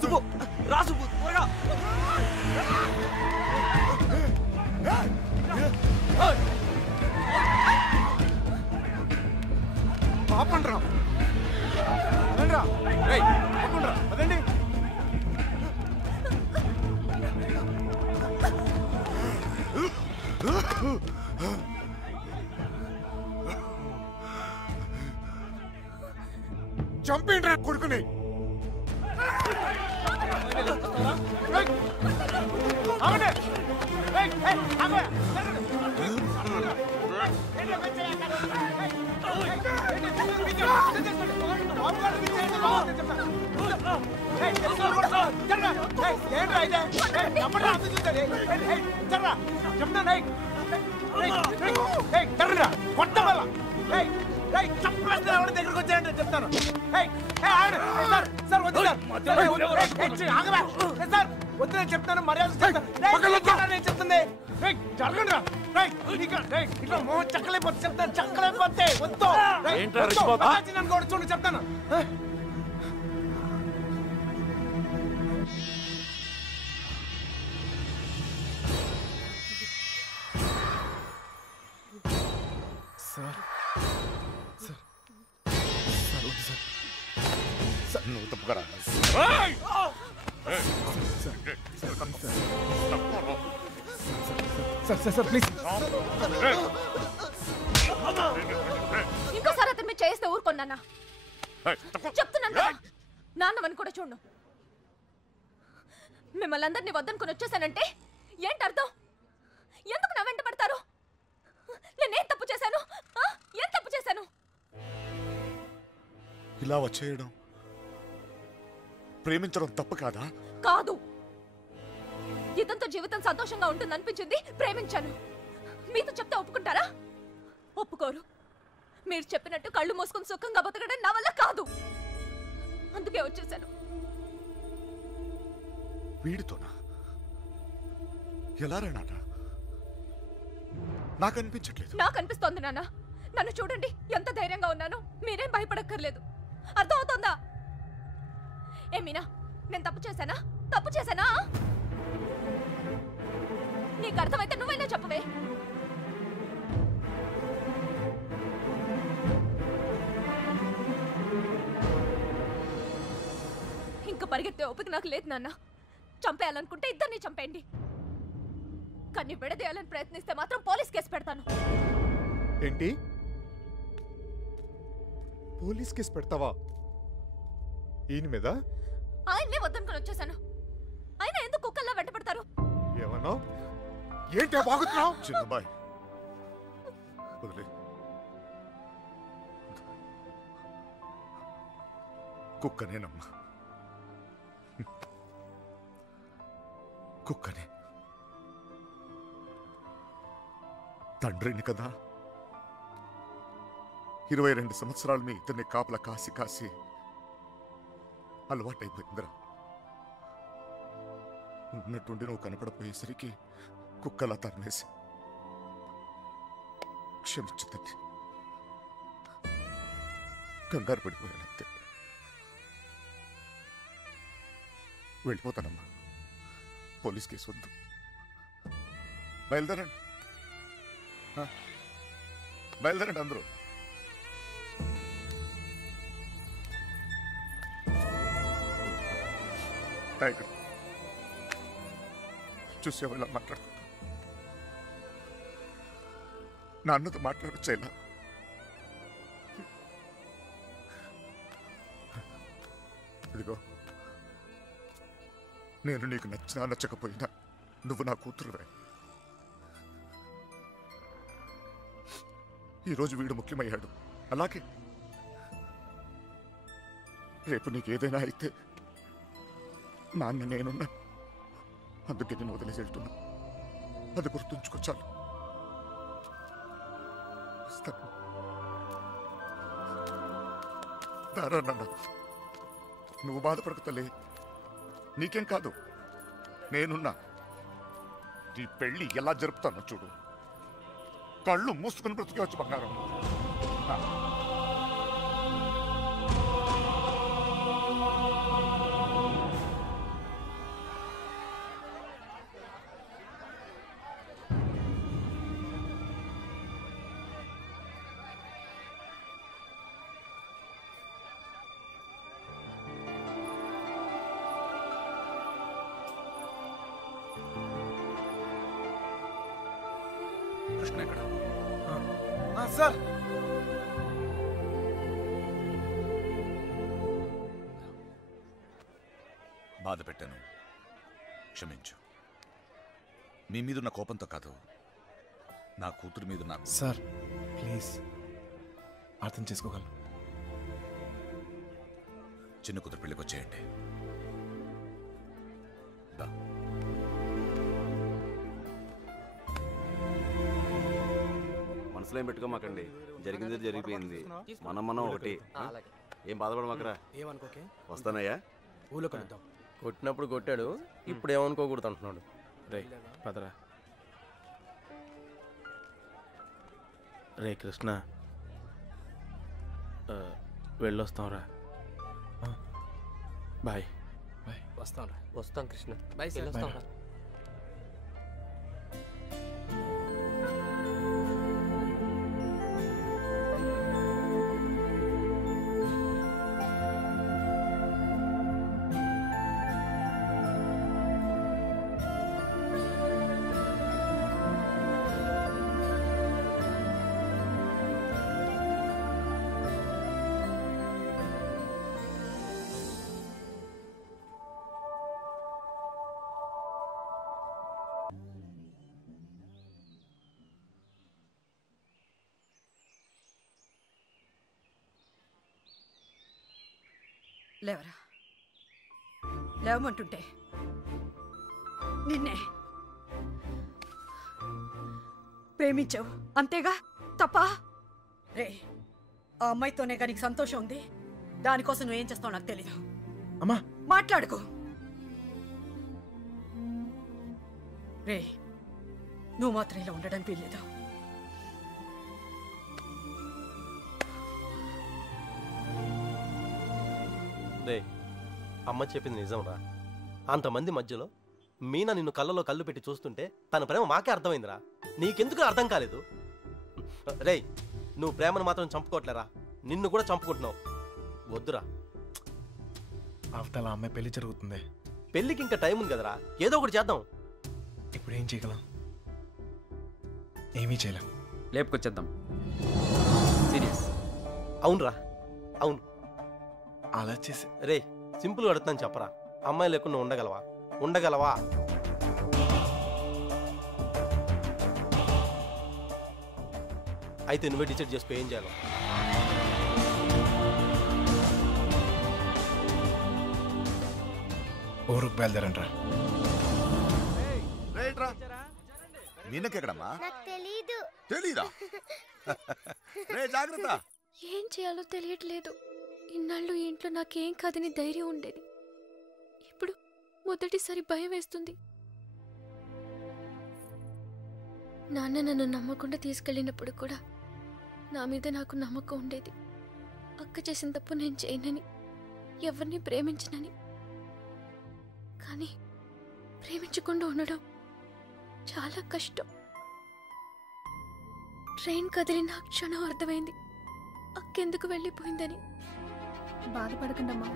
సుబ్బు రా సుబ్బు త్వరగా ఆపండి రా రండిరా ఆపండి రా అదండి చంపేండి రా కొడుకుని దగ్గరకు వచ్చాయండి చెప్తాను సార్ వద్దు సార్ వద్దు నేను చెప్తాను మర్యాద నేను చెప్తుంది జరగండి రా ఇట్లా మోహన్ చక్కలైపోతే చెప్తాను చక్కలైపోతే వద్దు నన్ను కూడా చూడండి చెప్తాను నువ్వు తప్పుకరా సార్ ప్లీజ్ ఇంకోసారి అతను మీరు చేస్తే ఊరుకున్నానా చెప్తున్నాను కదా నాన్నమని కూడా చూడు మిమ్మల్ని అందరినీ వద్దనుకుని వచ్చేసానంటే ఏంటి అర్థం ఎందుకు నా వెంట పడతారు నేనేం తప్పు చేశాను ఏం తప్పు చేశాను ఇలా వచ్చేయడం ప్రేమించడం తప్పు కాదా కాదు ఇదంతా జీవితం సంతోషంగా ఉంటుంది అనిపించింది ప్రేమించాను మీతో చెప్తే ఒప్పుకుంటారా ఒప్పుకోరు మీరు చెప్పినట్టు కళ్ళు మూసుకొని సుఖంగా బతకడం నా వల్ల కాదు అందుకే వచ్చేసాను వీడితోనా ఎలా రా నాన్న నాకు అనిపించట్లేదు నాకు అనిపిస్తోంది నాన్న నన్ను చూడండి ఎంత ధైర్యంగా ఉన్నాను మీరేం భయపడక్కర్లేదు అర్థం అవుతోందా ఏమీనా నేను తప్పు చేశానా నీకు అర్థమైతే నువ్వైనా చెప్పవే ఇంకా పరిగెత్తే ఓపిక నాకు లేదు నాన్న చంపేయాలనుకుంటే ఇద్దరిని చంపేయండి కానీ విడదీయాలని ప్రయత్నిస్తే మాత్రం పోలీస్ కేసు పెడతాను ఏంటి పోలీస్ కేసు పెడతావా ఈయన మీద ఆయన్నే వద్దనుకుని వచ్చేసాను ఆయన ఎందుకు కుక్కల్లా వెంట పడతారు ఏమన్నా ఏంటి బాగుతున్నావు చిన్నబాయ్ వదిలే కుక్కనేనమ్మా కుక్కనే తండ్రిని కదా 22 సంవత్సరాలు మీ ఇతన్ని కాపలా కాసి కాసి అలవాటైపోయిందిరా ఉన్నట్టుండి నువ్వు కనపడపోయేసరికి కుక్కలా తరిమేసి క్షమించు తండ్రి కంగారు పడిపోయానంతే వెళ్ళిపోతానమ్మా పోలీస్ కేసు వద్దు బయలుదేరండి బయలుదేరండి అందరూ టైగర్ చూసేవా ఇలా మాట్లాడుతున్నా నాన్నతో మాట్లాడొచ్చా ఇలా ఇదిగో నేను నీకు నచ్చినా నచ్చకపోయినా నువ్వు నా కూతురువే ఈరోజు వీడు ముఖ్యమయ్యాడు అలాగే రేపు నీకు ఏదైనా అయితే నాన్న నేనున్నా అందుకే నేను వదిలేసి వెళ్తున్నా అది గుర్తుంచుకో చాలు దారా నాన్న నువ్వు బాధపడకతలే నీకేం కాదు నేనున్నా నీ పెళ్ళి ఎలా జరుపుతానో చూడు కళ్ళు మూసుకుని బ్రతికేవచ్చు బంగారం కృష్ణ ఎక్కడ? సార్ బాధ పెట్టాను, క్షమించు. మీ మీదున్న కోపంతో కాదు, నా కూతురు మీద నాకు. సార్ ప్లీజ్ అర్థం చేసుకోగలను. చిన్న కూతురు పెళ్ళికి వచ్చేయండి. మనసులో ఏం పెట్టుకోమాకండి, జరిగింది జరిగిపోయింది. మనం ఒకటి. ఏం బాధపడమాకరా. ఏమనుకోకే, వస్తానయ్యా. ఊళ్ళో కలుద్దాం. కొట్టినప్పుడు కొట్టాడు, ఇప్పుడు ఏమనుకోకూడదు అంటున్నాడు. రే పదరా. రే కృష్ణ, వెళ్ళొస్తాంరా. బాయ్. వస్తాం రా. వస్తాం కృష్ణ. Bye sir. వస్తాం రా. లేవరా, లేవమంటుంటే నిన్నే ప్రేమించావు అంతేగా, తప్ప? రే, ఆ అమ్మాయితోనే కానీ సంతోషం ఉంది. దానికోసం నువ్వేం చేస్తావు నాకు తెలీదు. అమ్మా మాట్లాడుకో. రే, నువ్వు మాత్రం ఇలా ఉండడం వీల్లేదు. అమ్మ చెప్పింది నిజంరా. అంతమంది మధ్యలో మీనా నిన్ను కళ్ళలో కళ్ళు పెట్టి చూస్తుంటే తన ప్రేమ మాకే అర్థమైందిరా. నీకెందుకు అర్థం కాలేదు? రేయ్, నువ్వు ప్రేమను మాత్రం చంపుకోవట్లేరా, నిన్ను కూడా చంపుకుంటున్నావు. వద్దురా. అవతల అమ్మాయి పెళ్లి జరుగుతుంది. పెళ్ళికి ఇంకా టైం ఉంది కదరా, ఏదో ఒకటి చేద్దాం. ఇప్పుడు ఏం చేయగలం? ఏమీ చేయలేం. లేపుకొచ్చేద్దాం. సీరియస్. అవునరా, అవును. అలా చేసి రే, సింపుల్గా అడుగుతాను చెప్పరా, అమ్మాయి లేకుండా ఉండగలవా? ఉండగలవా? అయితే నువ్వే డిసైడ్ చేసుకో ఏం చేయాలో. ఊరుకు బయలుదేరంట్రా. మీనకెక్కడమ్మా? తెలీదు. తెలీదా? రే జాగ్రత్త. ఏం చేయాలో తెలియట్లేదు. ఇన్నాళ్ళు ఈ ఇంట్లో నాకేం కాదని ధైర్యం ఉండేది. ఇప్పుడు మొదటిసారి భయం వేస్తుంది. నాన్న నన్ను నమ్మకుండా తీసుకెళ్ళినప్పుడు కూడా నా మీద నాకు నమ్మకం ఉండేది. అక్క చేసిన తప్పు నేను చేయనని, ఎవరిని ప్రేమించనని. కానీ ప్రేమించకుండా ఉండడం చాలా కష్టం. ట్రైన్ కదిలిన క్షణం అర్థమైంది అక్కెందుకు వెళ్ళిపోయిందని. బాధపడకండమ్మా.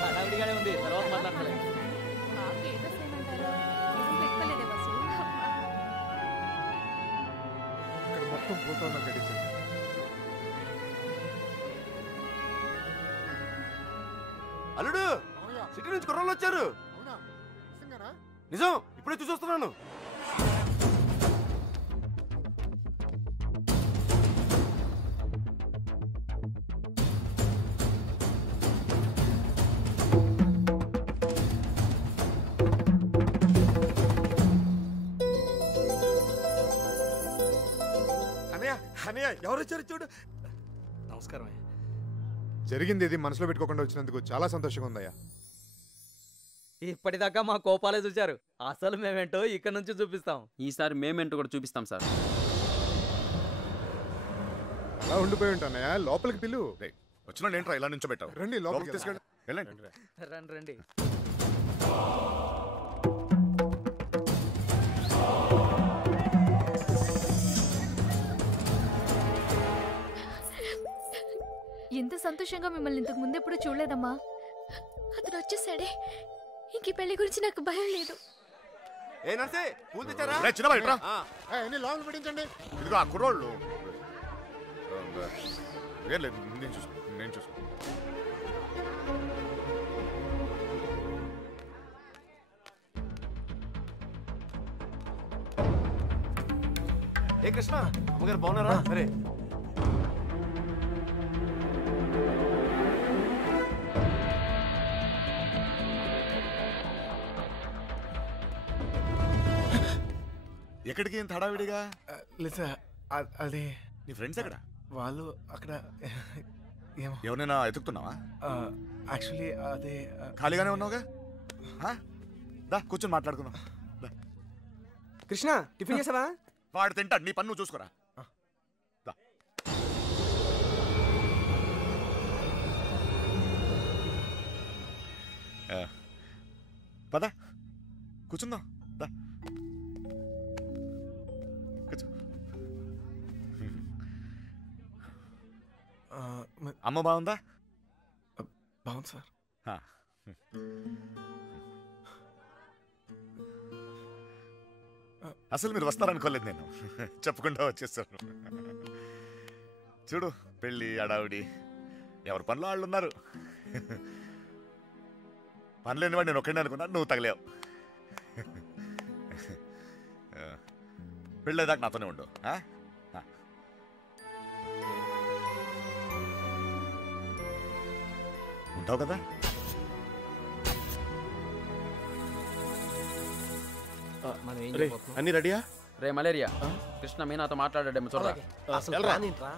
హడావిడిగానే ఉంది, తర్వాత మాట్లాడలే. ఇక్కడ మొత్తం పోతాను కట్టించండి. అల్లుడు, సిటీ నుంచి కుర్రోళ్ళు వచ్చారు. నిజం, ఇప్పుడే చూసొస్తున్నాను. ఎవరు వచ్చారు చూడు. నమస్కారం. జరిగింది ఇది మనసులో పెట్టుకోకుండా వచ్చినందుకు చాలా సంతోషంగా ఉందయ్యా. ఇప్పటిదాకా మా కోపాలే చూశారు, అసలు మేమేంటో ఇక్కడ నుంచి చూపిస్తాం. ఈసారి మేమేంటో కూడా చూపిస్తాం సార్. అలా ఉండిపోయి ఉంటానయ్యా, లోపలికి పిలు. వచ్చిన ఏంట్రా ఇలా నుంచి పెట్టావు? రండి లోపలికి తీసుకెళ్ళి వెళ్ళండి. రండి రండి. ఎంత సంతోషంగా మిమ్మల్ని ఇంతకు ముందు ఎప్పుడు చూడలేదమ్మా. అతను వచ్చేసాడే, ఇంక ఈ పెళ్లి గురించి నాకు భయం లేదు. ఏ నర్సే పూలు తెచ్చారా? లోపల పెట్టించండి. ఇదిగో ఆ కుర్రోళ్ళు. ఏం లేదు, నేను చూసుకో. ఏ కృష్ణ, అమ్మగారు బాగున్నారా? సరే ఎక్కడికి ఇంత హడావిడిగా? లేదా అది నీ ఫ్రెండ్స్ ఎక్కడ? వాళ్ళు అక్కడ ఎవరైనా ఎతుకుతున్నావా? యాక్చువల్లీ అదే ఖాళీగానే ఉన్నావుగా, దా కూర్చొని మాట్లాడుకుందాం. కృష్ణ, టిఫిన్ చేసావా? వాడు తింటాడు, నీ పన్ను చూసుకోరా. పద కూర్చుందాం. అమ్మ బాగుందా? బాగుంది సార్. అసలు మీరు వస్తారనుకోలేదు, నేను చెప్పకుండా వచ్చేసాను. చూడు, పెళ్ళి అడావిడి, ఎవరి పనిలో వాళ్ళు ఉన్నారు. పని లేనివాడు నేను ఒక్కడే అనుకున్నా, నువ్వు తగిలేవు. పెళ్ళేదాకా నాతోనే ఉండు. ఉంటావు కదా? అన్ని రెడీయా? రే మలేరియా, కృష్ణ మీనాతో మాట్లాడాడేమో చూడరా.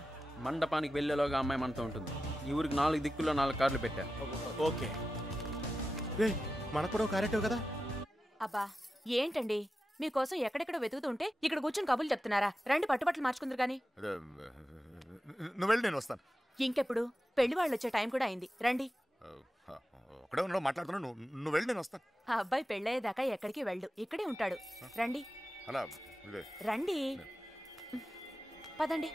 మండపానికి వెళ్ళేలోగా అమ్మాయి మనతో ఉంటుంది. ఈ ఊరికి 4 దిక్కుల్లో 4 కార్లు పెట్టా. ఓకే. రే మనకు కూడా క్యారెక్టర్ కదా. అబ్బా ఏంటండి, మీకోసం ఎక్కడెక్కడ వెతుకుతుంటే ఇక్కడ కూర్చొని కబుర్లు చెప్తున్నారా? రండి పట్టుబట్టలు మార్చుకుందరు గాని. నువ్వు వెళ్ళి నేను వస్తాను. ఇంకెప్పుడు? పెళ్లి వాళ్ళు వచ్చే టైం కూడా అయింది, రండి. ఒకడే ఉన్నావు, మాట్లాడుతున్నావు. నువ్వు వెళ్ళి నేను వస్తాను. ఆ అబ్బాయి పెళ్ళయ్యేదాకా ఎక్కడికి వెళ్ళు, ఇక్కడే ఉంటాడు. రండి అలా రండి, పదండి.